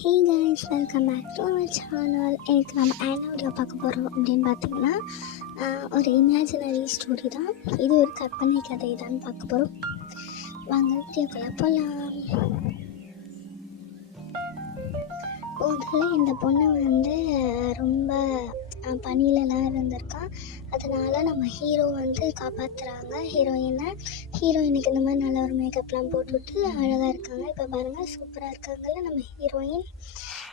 Hey guys, welcome back to our channel. எனக்கு நம்ம என்ன வீடியோ பார்க்க போகிறோம் அப்படின்னு பார்த்தீங்கன்னா, ஒரு இமேஜினரி ஸ்டோரி தான். இது ஒரு கற்பனை கதை தான் பார்க்க போகிறோம். வாங்க வீடியோக்குள்ளே போகலாம். முதல்ல இந்த பொண்ணு வந்து ரொம்ப பனியிலலாம் இருந்திருக்கான். அதனால் நம்ம ஹீரோ வந்து காப்பாற்றுறாங்க ஹீரோயினுக்கு இந்த மாதிரி நல்ல ஒரு மேக்கப்லாம் போட்டுவிட்டு அழகாக இருக்காங்க. இப்போ பாருங்கள், சூப்பராக இருக்காங்கல்ல நம்ம ஹீரோயின்.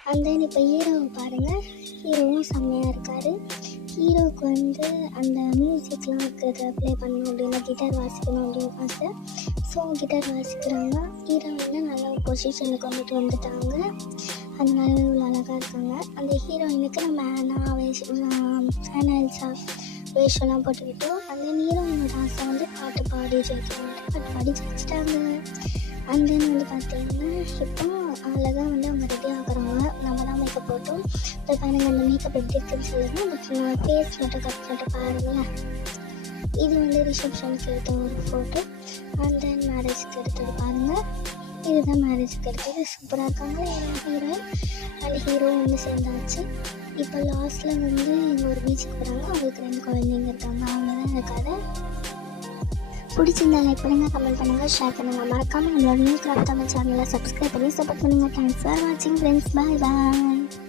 அண்ட் தென் இப்போ ஹீரோவை பாருங்கள், ஹீரோவும் செம்மையாக இருக்கார். ஹீரோவுக்கு வந்து அந்த மியூசிக்லாம் இருக்கிறத ப்ளே பண்ணணும் அப்படின்னா, கிட்டார் வாசிக்கணும் அப்படின்னு ஆசை. ஸோ கிட்டார் வாசிக்கிறாங்க. ஹீரோயினை நல்ல ஒரு பொசிஷனுக்கு கொண்டுட்டு வந்துட்டாங்க. அதனால இவ்வளோ அழகாக இருக்காங்க. அந்த ஹீரோயினுக்கு நம்ம ஆனா எல்சா வேஷம்லாம் போட்டுக்கிட்டோம். அந்த ஹீரோயினோட ஆசை வந்து பாட்டு பாடி ஜெயிக்கணும். பாட்டு பாடி ஜெயிச்சிட்டாங்க. அண்ட் தென் வந்து பார்த்தீங்கன்னா, இப்போ அழகாக வந்து அவங்க ரெடி ஆகுறாங்க. நம்ம தான் மேக்கப் போட்டோம். இப்போ பாருங்கள், அந்த மேக்கப் எப்படி இருக்குன்னு சொல்லுங்கள். பட் ஃபேஸ் மட்டும் கட் பண்ணிட்டு பாருங்களேன். இது வந்து ரிசப்ஷனுக்கு எடுத்த ஒரு ஃபோட்டோ. அண்ட் தென் மேரேஜுக்கு எடுத்தது பாருங்கள். இதுதான் மேரேஜுக்கு எடுத்தது. சூப்பராக இருக்காங்க ஹீரோயின் அண்ட் ஹீரோ வந்து சேர்ந்தாச்சு. இப்போ லாஸ்ட்டில் வந்து இங்கே ஒரு பீச்சுக்கு போகிறாங்க. அவங்களுக்கு 2 குழந்தைங்க இருக்காங்க. அவங்க தான் இந்த கதை. பிடிச்சிருந்தா லைக் பண்ணுங்கள், கமெண்ட் பண்ணுங்கள், ஷேர் பண்ணுங்கள். மறக்காமல் நம்மளோட நியூ கிராஃப்ட் தமிழ் சேனலை சப்ஸ்கிரைப் பண்ணி சப்போர்ட் பண்ணுங்கள். தேங்க்ஸ் ஃபார் வாட்சிங் ஃப்ரெண்ட்ஸ். பாய் பாய்.